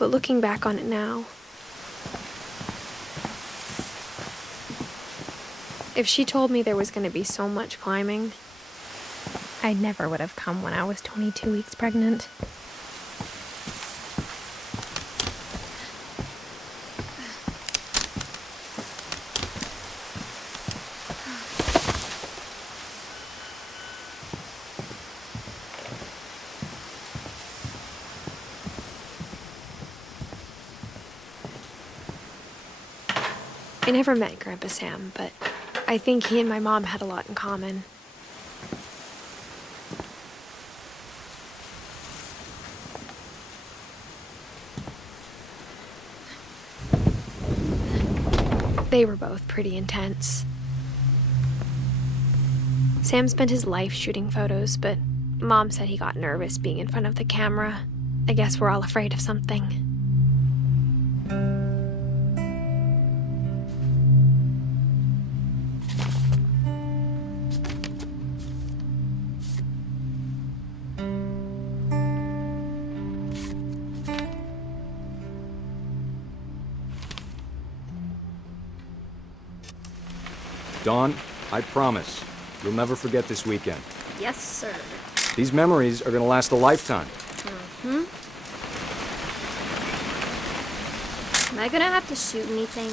But looking back on it now, if she told me there was going to be so much climbing, I never would have come when I was 22 weeks pregnant. I never met Grandpa Sam, but I think he and my mom had a lot in common. They were both pretty intense. Sam spent his life shooting photos, but Mom said he got nervous being in front of the camera. I guess we're all afraid of something. Dawn, I promise, you'll never forget this weekend. Yes, sir. These memories are gonna last a lifetime. Am I gonna have to shoot anything?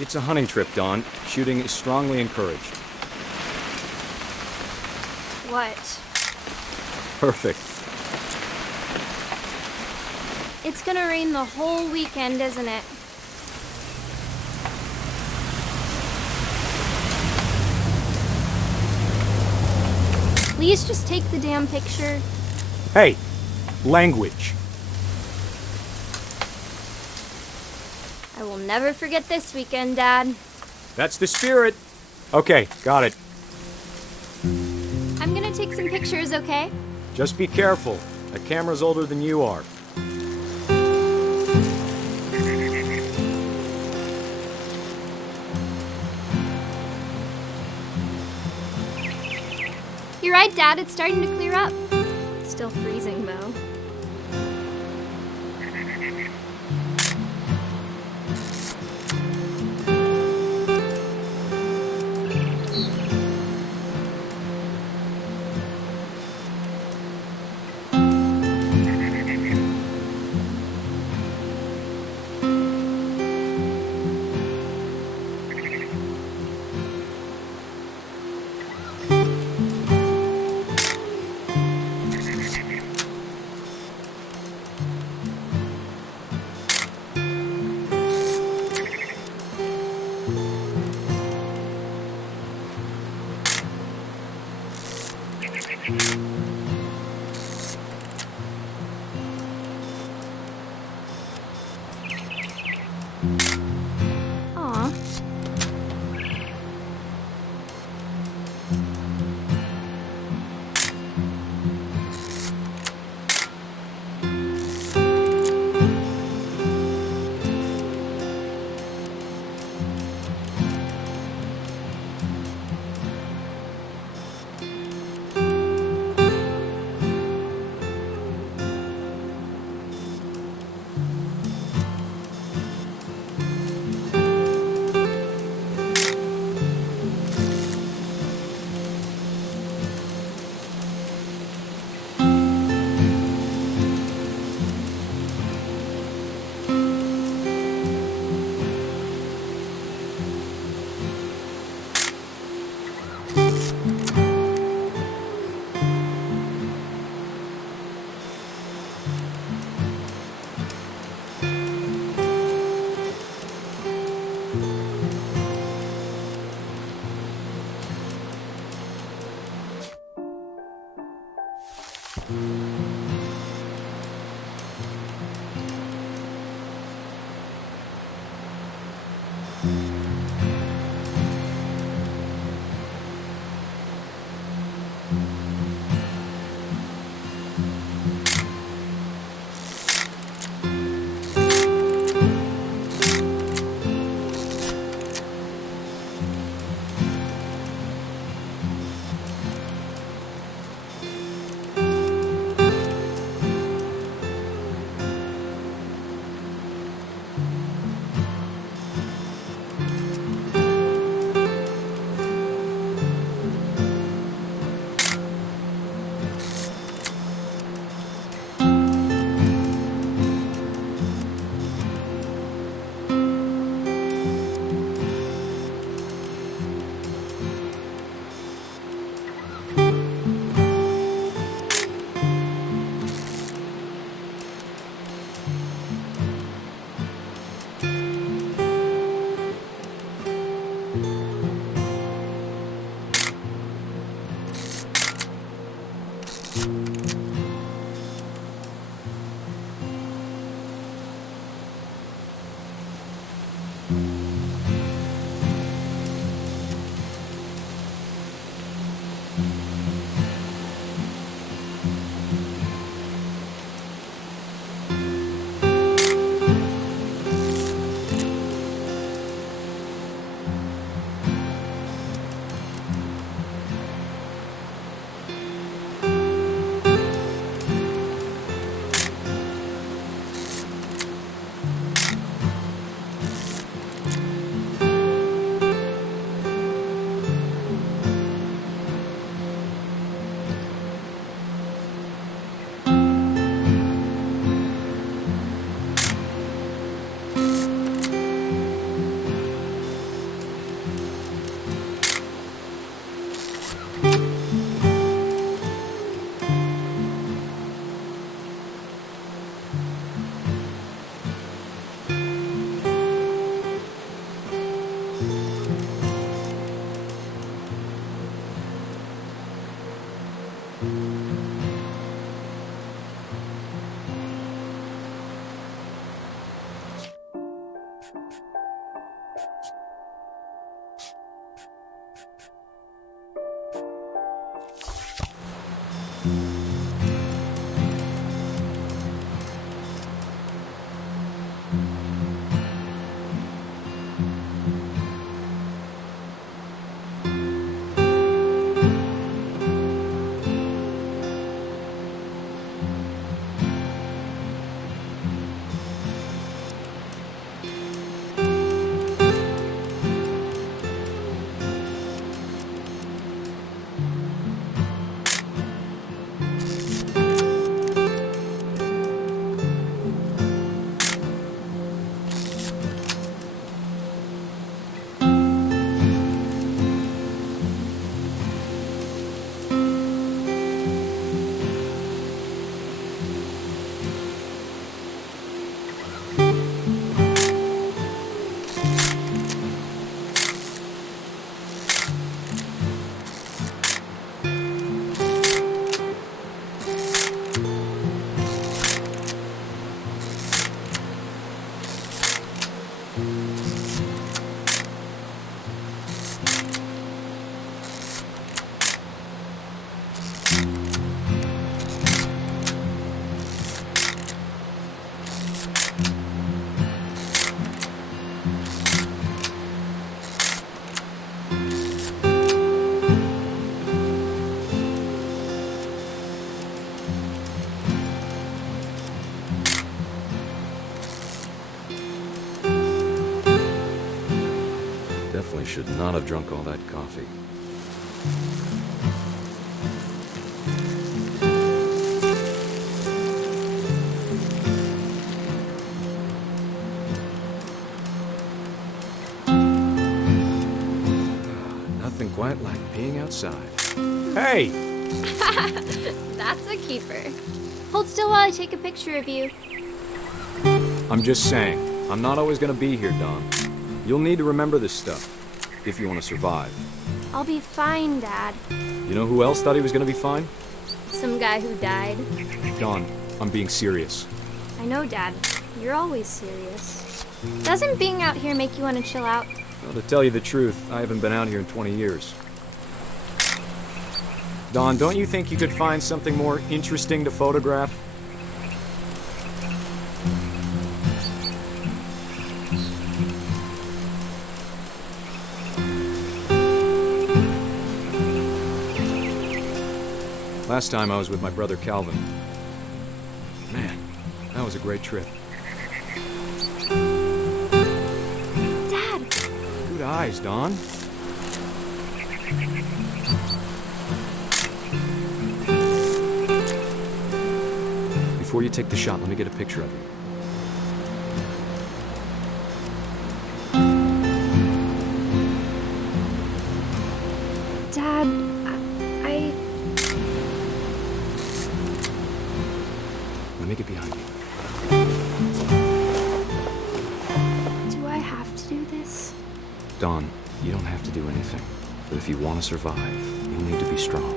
It's a hunting trip, Dawn. Shooting is strongly encouraged. What? Perfect. It's gonna rain the whole weekend, isn't it? Please just take the damn picture. Hey, language. I will never forget this weekend, Dad. That's the spirit. Okay, got it. I'm gonna take some pictures, okay? Just be careful. That camera's older than you are. You're right, Dad. It's starting to clear up. Still freezing, though. Aw. Definitely should not have drunk all that coffee. Nothing quite like being outside. Hey! That's a keeper. Hold still while I take a picture of you. I'm just saying, I'm not always gonna be here, Dawn. You'll need to remember this stuff, if you want to survive. I'll be fine, Dad. You know who else thought he was gonna be fine? Some guy who died. Dawn, I'm being serious. I know, Dad. You're always serious. Doesn't being out here make you want to chill out? Well, to tell you the truth, I haven't been out here in 20 years. Dawn, don't you think you could find something more interesting to photograph? Last time I was with my brother Calvin. Man, that was a great trip. Dad! Good eyes, Dawn. Before you take the shot, let me get a picture of you. Dad, Let me get behind you. do I have to do this? Dawn, you don't have to do anything. But if you want to survive, you'll need to be strong.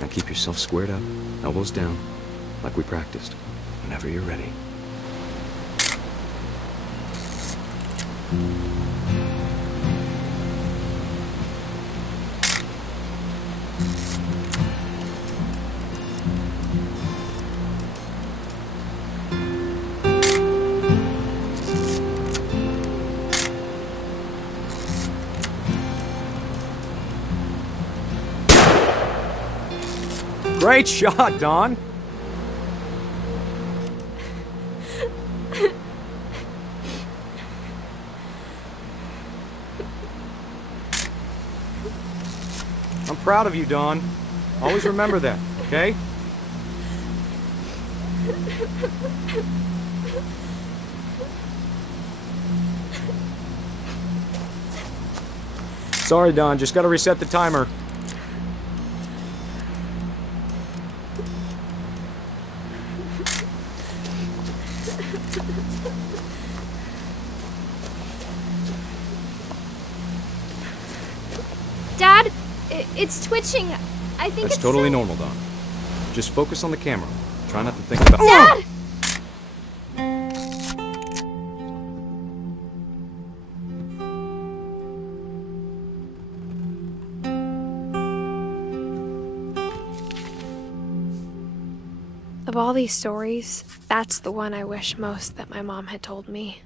Now keep yourself squared up, elbows down, like we practiced, whenever you're ready. Great shot, Dawn! I'm proud of you, Dawn. Always remember that, okay? Sorry, Dawn, just gotta reset the timer. Dad, it's twitching. I think That's it's totally so- normal, Don. Just focus on the camera. Try not to think about— Dad! Of all these stories, that's the one I wish most that my mom had told me.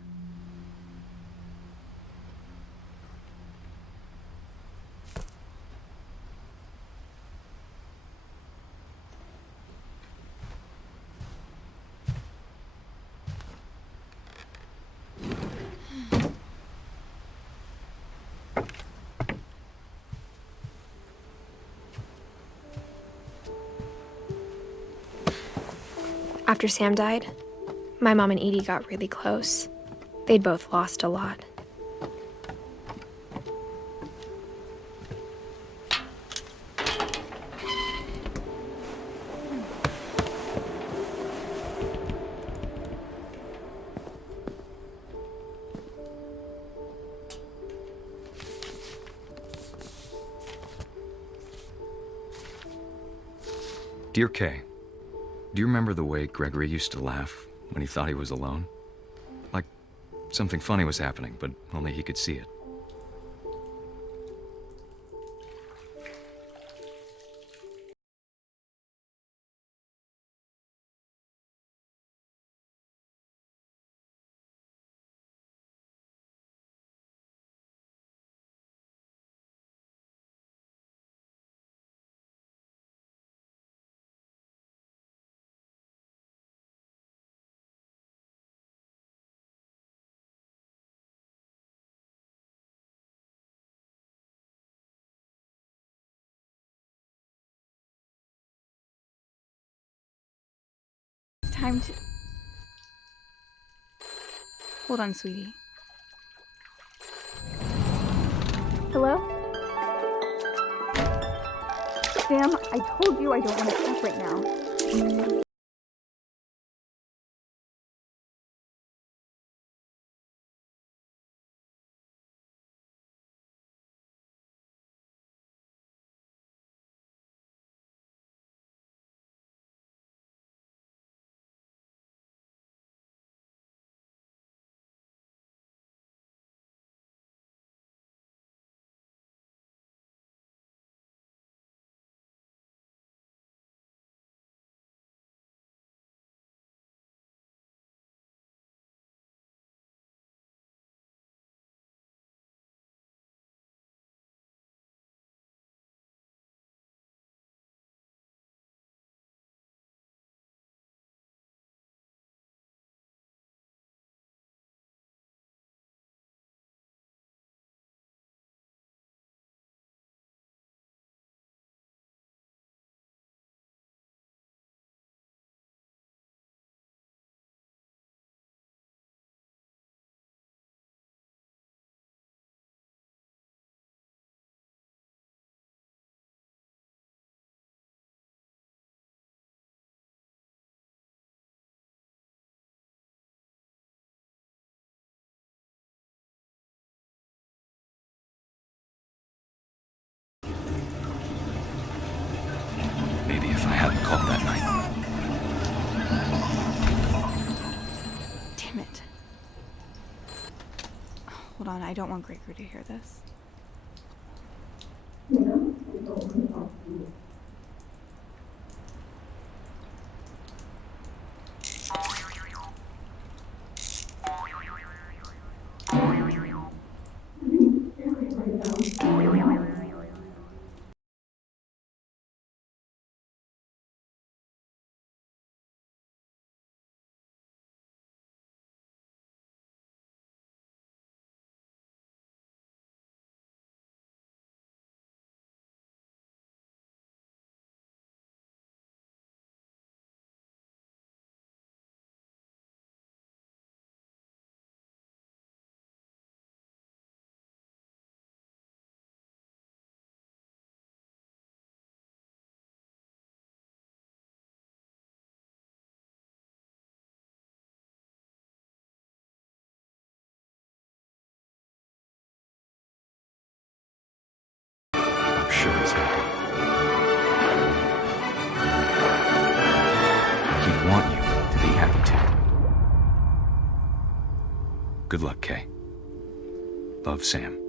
After Sam died, my mom and Edie got really close. They'd both lost a lot. Dear Kay, do you remember the way Gregory used to laugh when he thought he was alone? Like something funny was happening, but only he could see it. It's time to... Hold on, sweetie. Hello? Sam, I told you I don't want to talk right now. Maybe if I hadn't called that night. Damn it. Hold on, I don't want Gregory to hear this. Good luck, Kay. Love, Sam.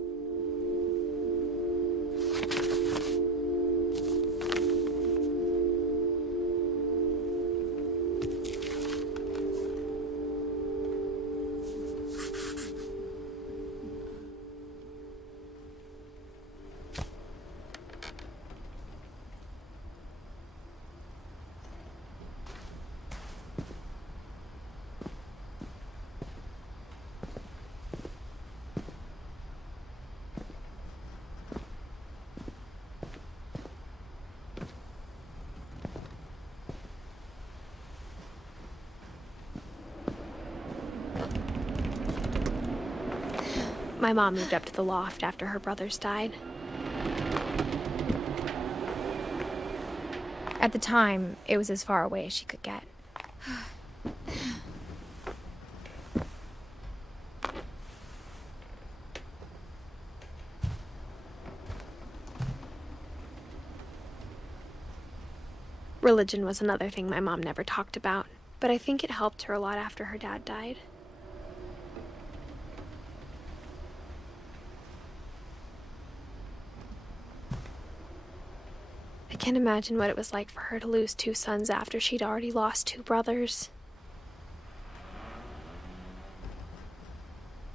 My mom moved up to the loft after her brothers died. At the time, it was as far away as she could get. Religion was another thing my mom never talked about, but I think it helped her a lot after her dad died. I can't imagine what it was like for her to lose 2 sons after she'd already lost 2 brothers.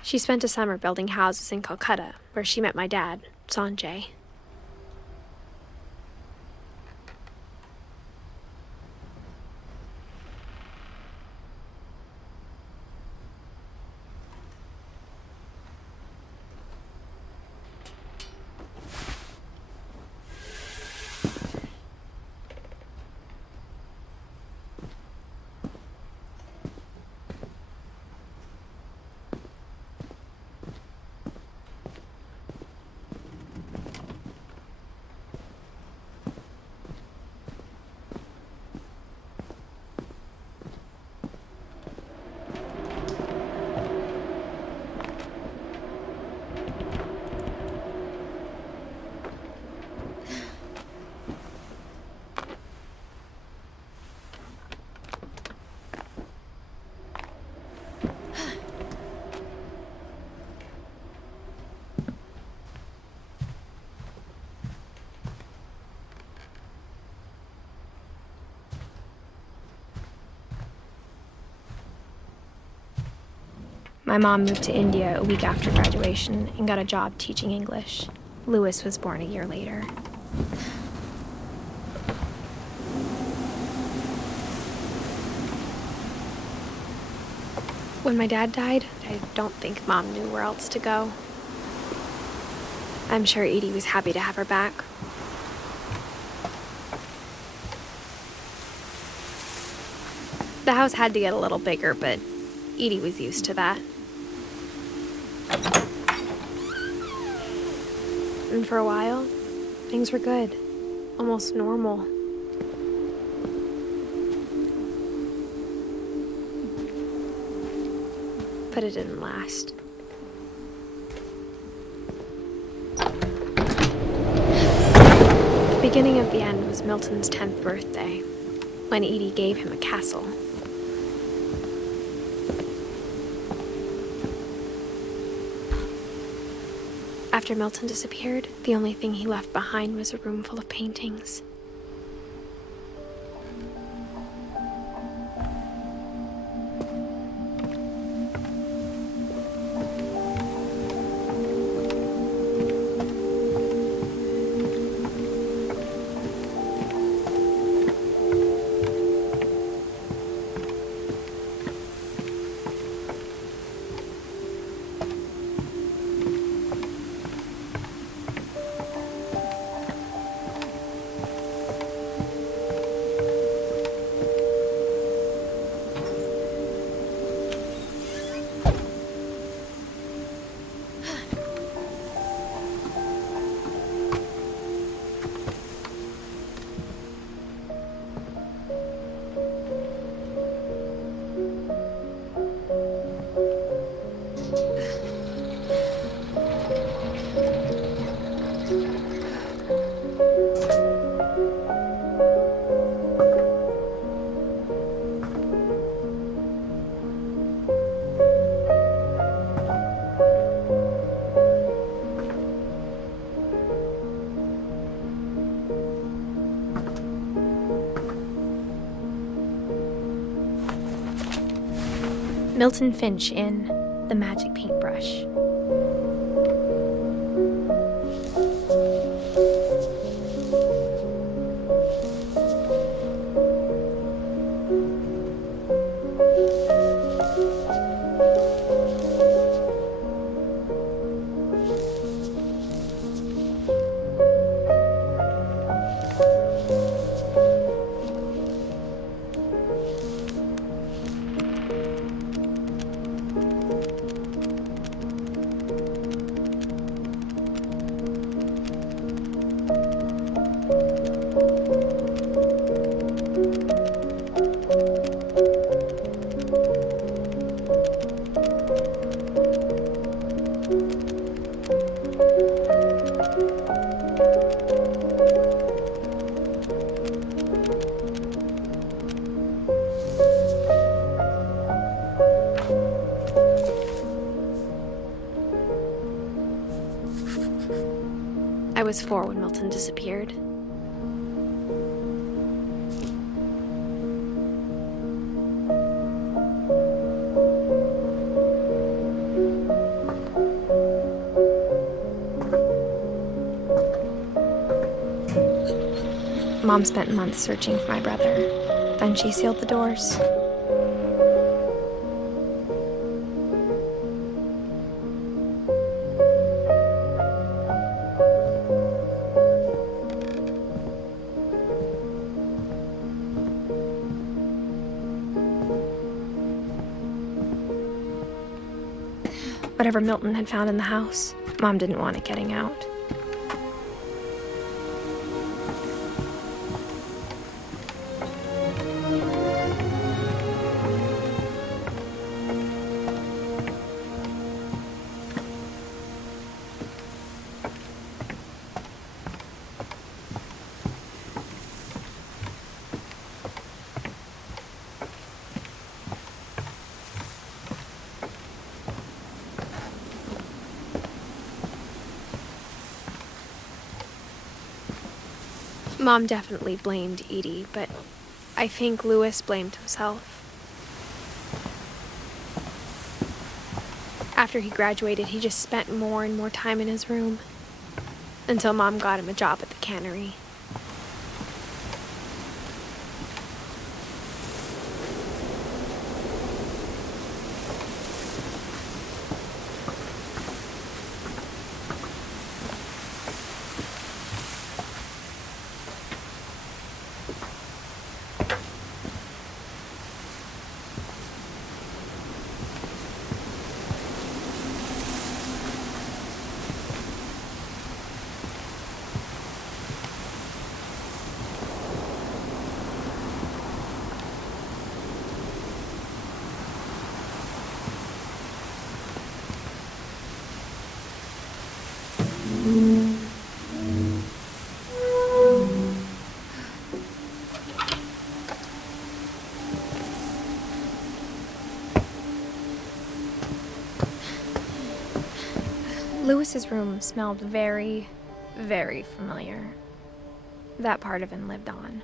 She spent a summer building houses in Calcutta, where she met my dad, Sanjay. My mom moved to India a week after graduation and got a job teaching English. Louis was born a year later. When my dad died, I don't think Mom knew where else to go. I'm sure Edie was happy to have her back. The house had to get a little bigger, but Edie was used to that. And for a while, things were good. Almost normal. But it didn't last. The beginning of the end was Milton's 10th birthday, when Edie gave him a castle. After Milton disappeared, the only thing he left behind was a room full of paintings. Milton Finch in The Magic Paintbrush. I was 4 when Milton disappeared. Mom spent months searching for my brother. Then she sealed the doors. Whatever Milton had found in the house, Mom didn't want it getting out. Mom definitely blamed Edie, but I think Louis blamed himself. After he graduated, he just spent more and more time in his room, until Mom got him a job at the cannery. Louis's room smelled very, very familiar. That part of him lived on.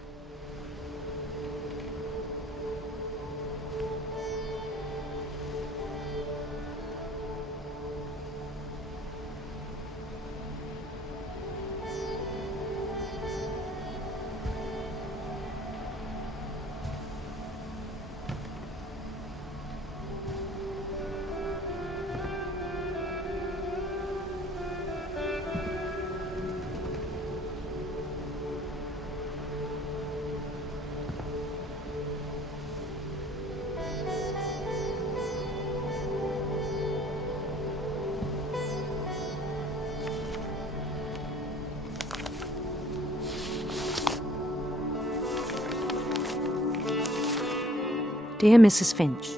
Dear Mrs. Finch,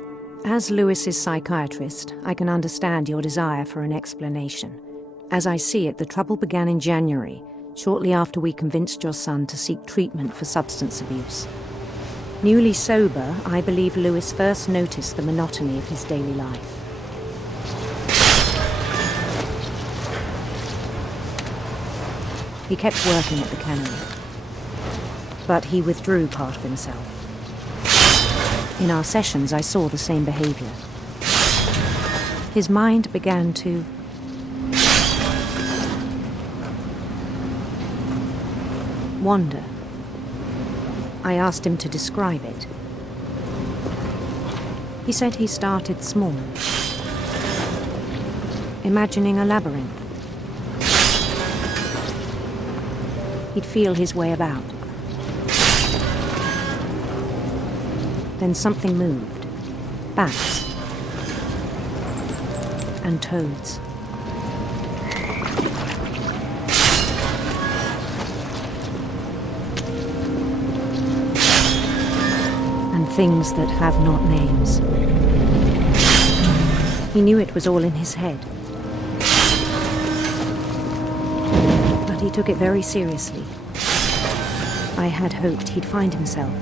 as Louis's psychiatrist, I can understand your desire for an explanation. As I see it, the trouble began in January, shortly after we convinced your son to seek treatment for substance abuse. Newly sober, I believe Louis first noticed the monotony of his daily life. He kept working at the cannery, but he withdrew part of himself. In our sessions, I saw the same behavior. his mind began to wander. I asked him to describe it. He said he started small, imagining a labyrinth. He'd feel his way about. Then something moved. Bats. And toads. And things that have not names. He knew it was all in his head. But he took it very seriously. I had hoped he'd find himself.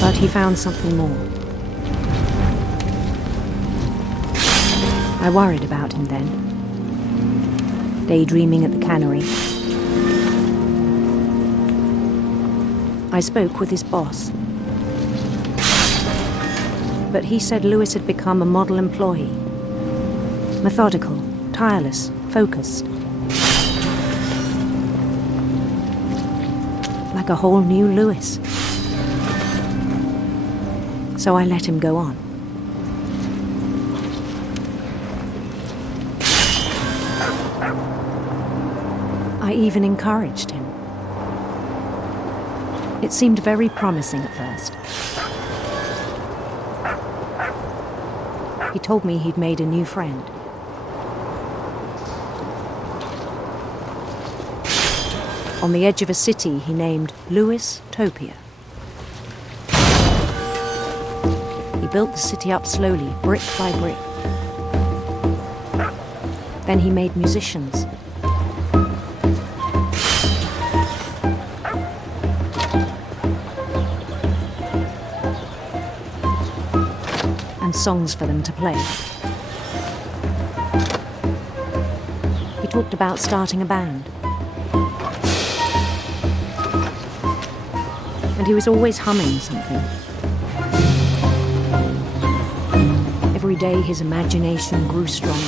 But he found something more. I worried about him then, daydreaming at the cannery. I spoke with his boss. But he said Lewis had become a model employee. Methodical, tireless, focused. Like a whole new Lewis. So I let him go on. I even encouraged him. It seemed very promising at first. He told me he'd made a new friend. On the edge of a city he named Lewis Topia. He built the city up slowly, brick by brick. Then he made musicians. And songs for them to play. He talked about starting a band. And he was always humming something. Every day his imagination grew stronger.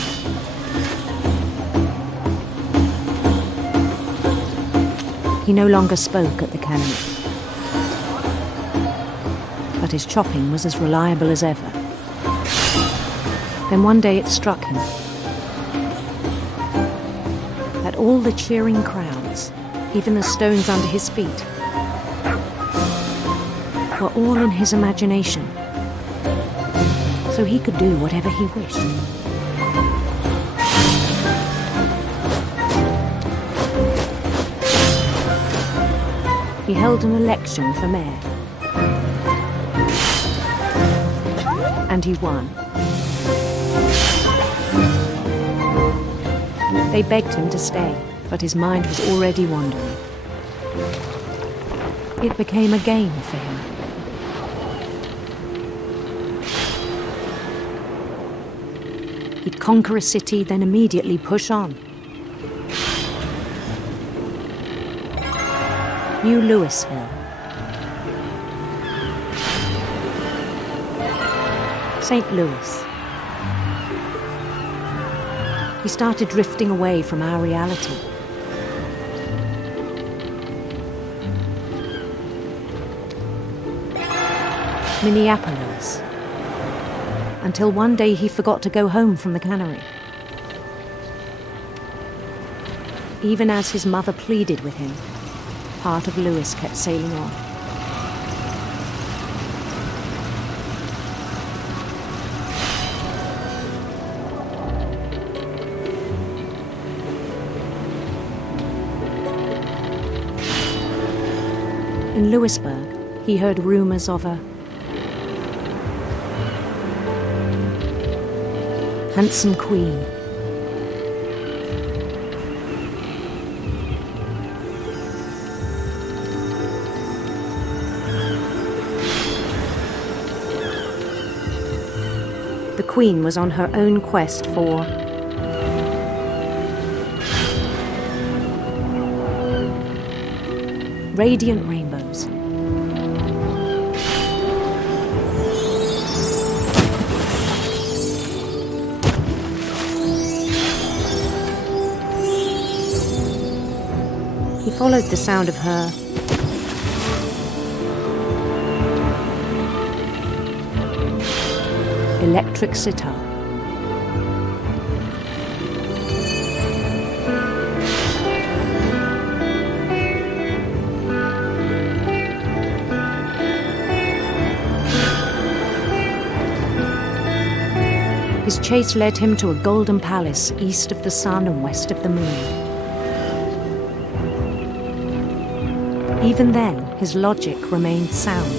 He no longer spoke at the cannery. But his chopping was as reliable as ever. Then one day it struck him that all the cheering crowds, even the stones under his feet, were all in his imagination, so he could do whatever he wished. He held an election for mayor. And he won. They begged him to stay, but his mind was already wandering. It became a game for him. He'd conquer a city, then immediately push on. New Louisville. St. Louis. He started drifting away from our reality. Minneapolis. Until one day he forgot to go home from the cannery. Even as his mother pleaded with him, part of Lewis kept sailing on. In Lewisburg, he heard rumors of a handsome queen. The queen was on her own quest for radiant rainbows. He followed the sound of her electric sitar. His chase led him to a golden palace east of the sun and west of the moon. Even then, his logic remained sound.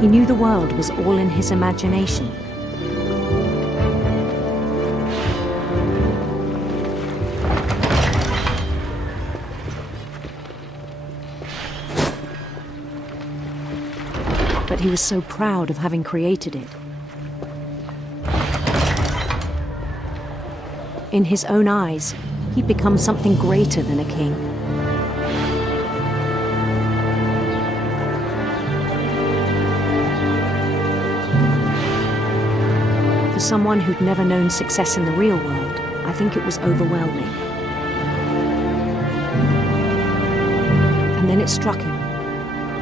He knew the world was all in his imagination. But he was so proud of having created it. In his own eyes, he'd become something greater than a king. For someone who'd never known success in the real world, I think it was overwhelming. And then it struck him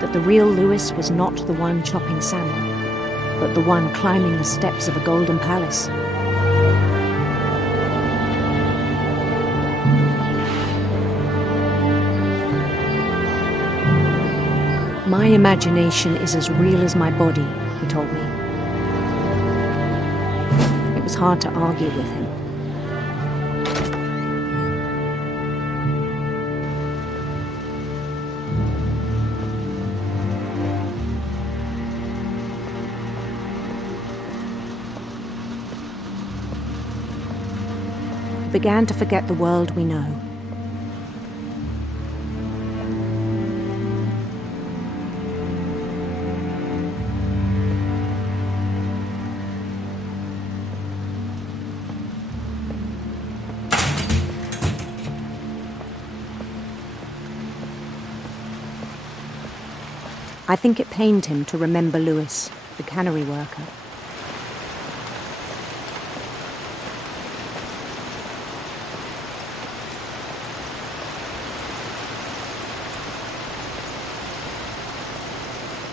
that the real Lewis was not the one chopping salmon, but the one climbing the steps of a golden palace. My imagination is as real as my body, he told me. It was hard to argue with him. He began to forget the world we know. I think it pained him to remember Lewis, the cannery worker.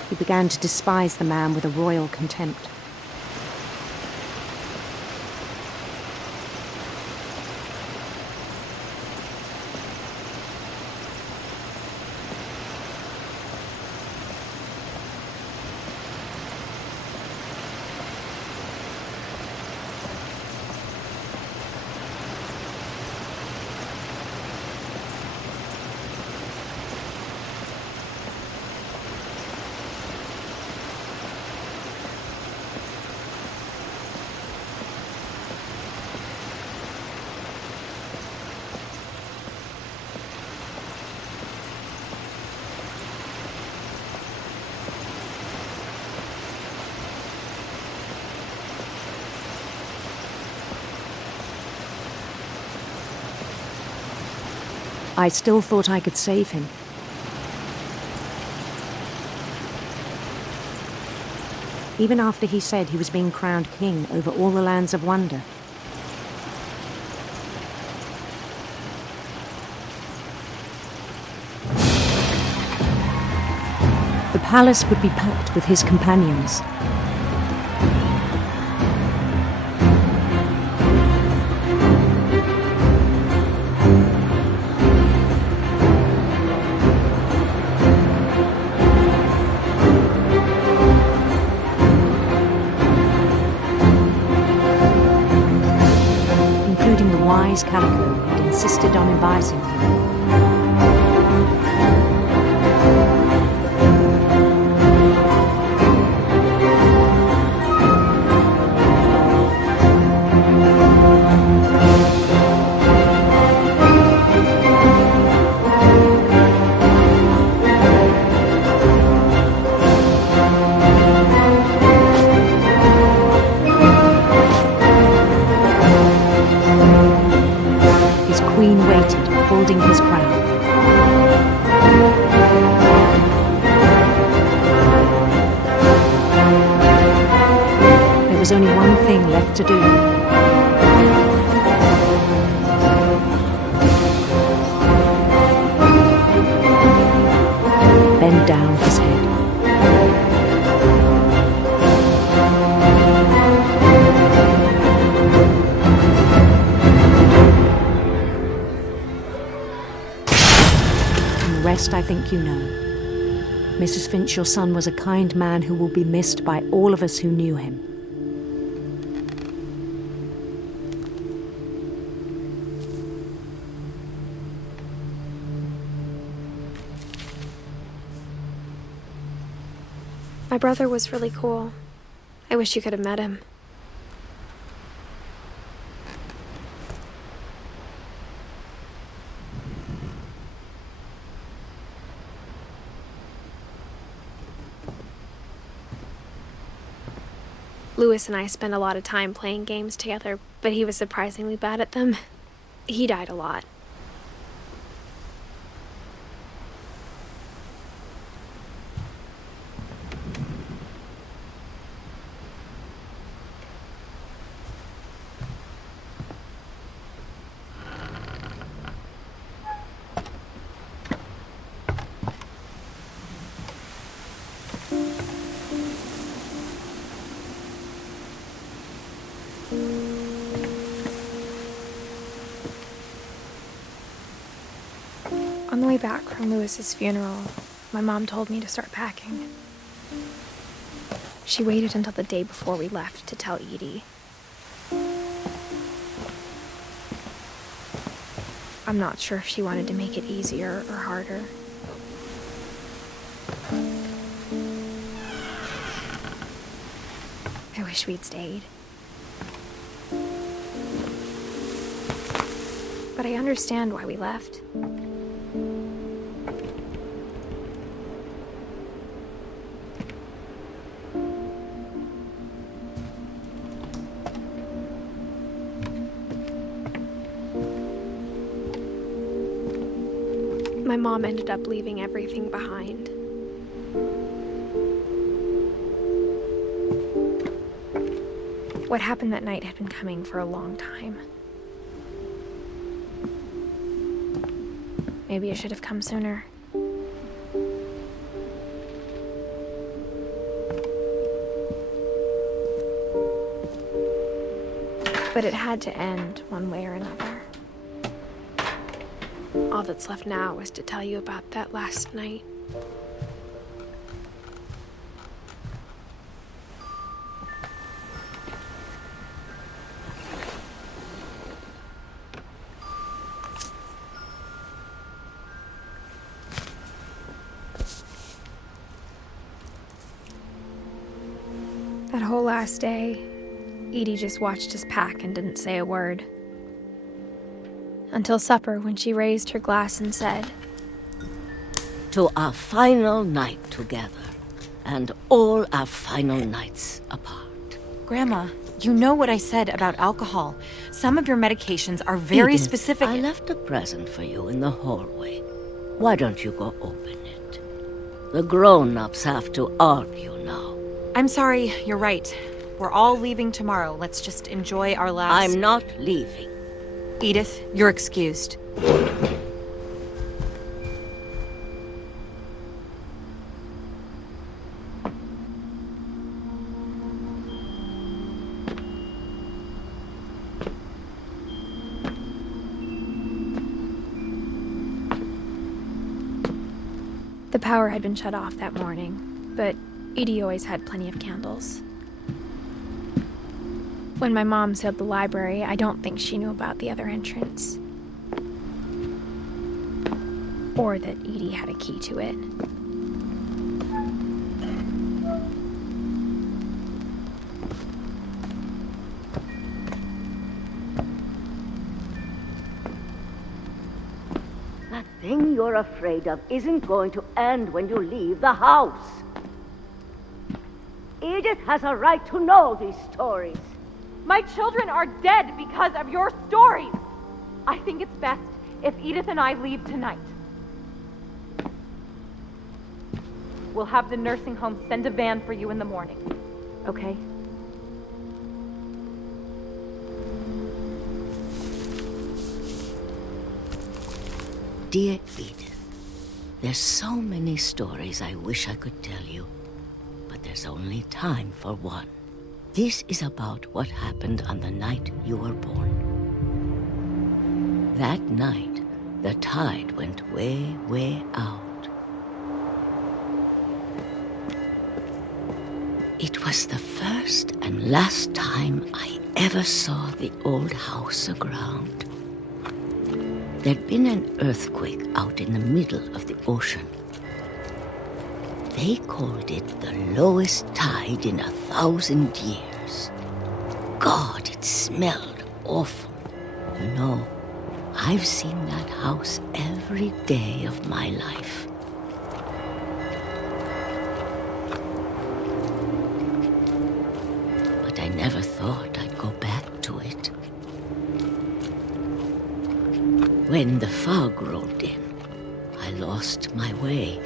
He began to despise the man with a royal contempt. I still thought I could save him. Even after he said he was being crowned king over all the lands of wonder. The palace would be packed with his companions. Calico had insisted on advising him. Queen waited, holding his crown. There was only one thing left to do. rest I think you know. Mrs. Finch, your son was a kind man who will be missed by all of us who knew him. My brother was really cool. I wish you could have met him. Lewis and I spent a lot of time playing games together, but he was surprisingly bad at them. He died a lot. On the way back from Lewis's funeral, my mom told me to start packing. She waited until the day before we left to tell Edie. I'm not sure if she wanted to make it easier or harder. I wish we'd stayed. But I understand why we left. My mom ended up leaving everything behind. What happened that night had been coming for a long time. Maybe it should have come sooner. But it had to end one way or another. All that's left now is to tell you about that last night. That whole last day, Edie just watched us pack and didn't say a word. Until supper, when she raised her glass and said, "To our final night together, and all our final nights apart." Grandma, you know what I said about alcohol. Some of your medications are very Edith, specific. I left a present for you in the hallway. Why don't you go open it? The grown-ups have to argue now. I'm sorry, you're right. We're all leaving tomorrow. Let's just enjoy our last... I'm not leaving. Edith, you're excused. The power had been shut off that morning, but Edie always had plenty of candles. When my mom sealed the library, I don't think she knew about the other entrance. Or that Edie had a key to it. That thing you're afraid of isn't going to end when you leave the house. Edith has a right to know these stories. My children are dead because of your stories. I think it's best if Edith and I leave tonight. We'll have the nursing home send a van for you in the morning, okay? Dear Edith, there's so many stories I wish I could tell you, but there's only time for one. This is about what happened on the night you were born. That night, The tide went way, way out. It was the first and last time I ever saw the old house aground. There'd been an earthquake out in the middle of the ocean. They called it the lowest tide in 1,000 years. God, it smelled awful. You know, I've seen that house every day of my life. But I never thought I'd go back to it. When the fog rolled in, I lost my way.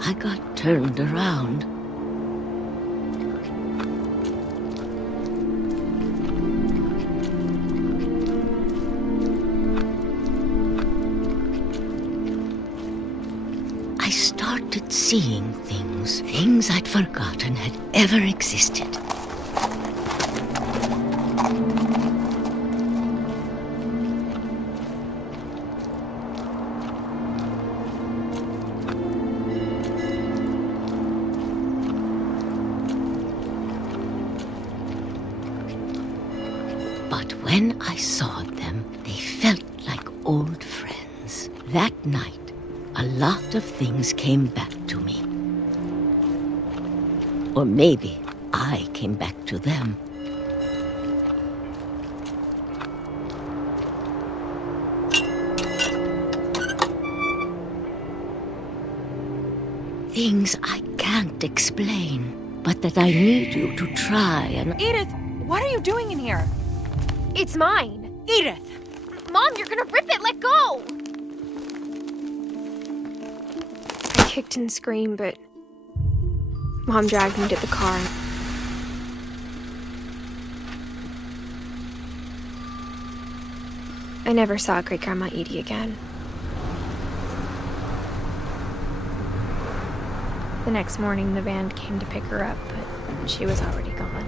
I got turned around. I started seeing things I'd forgotten had ever existed. But when I saw them, they felt like old friends. That night, a lot of things came back to me. Or maybe I came back to them. Things I can't explain, but that I need you to try and... Edith, what are you doing in here? It's mine. Edith! Mom, you're gonna rip it! Let go! I kicked and screamed, but Mom dragged me to the car. I never saw Great-Grandma Edie again. The next morning, the band came to pick her up, but she was already gone.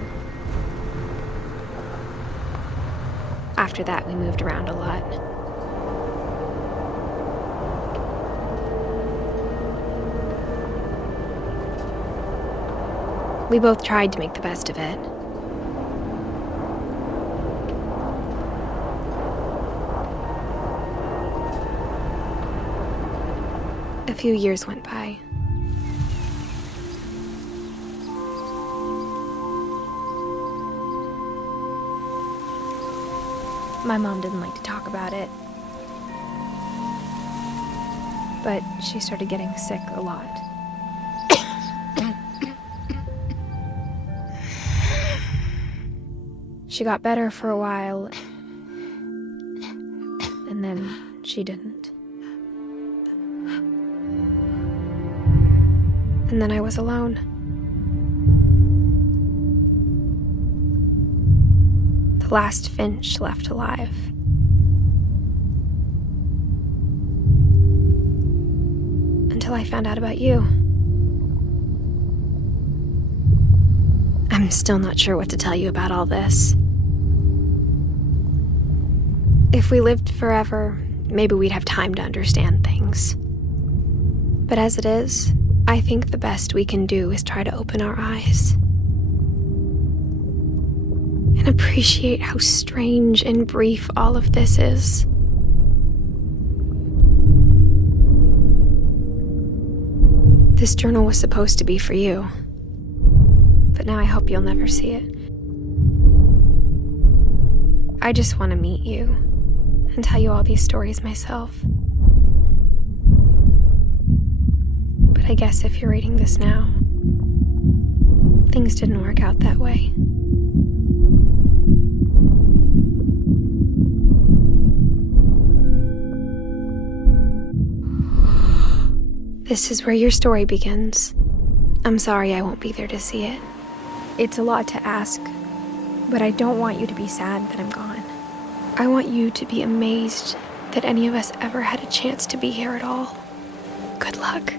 After that, we moved around a lot. We both tried to make the best of it. A few years went by. My mom didn't like to talk about it, but she started getting sick a lot. She got better for a while, and then she didn't. And then I was alone. The last Finch left alive. Until I found out about you. I'm still not sure what to tell you about all this. If we lived forever, maybe we'd have time to understand things. But as it is, I think the best we can do is try to open our eyes. And appreciate how strange and brief all of this is. This journal was supposed to be for you. But now I hope you'll never see it. I just want to meet you and tell you all these stories myself. But I guess if you're reading this now, things didn't work out that way. This is where your story begins. I'm sorry I won't be there to see it. It's a lot to ask, but I don't want you to be sad that I'm gone. I want you to be amazed that any of us ever had a chance to be here at all. Good luck.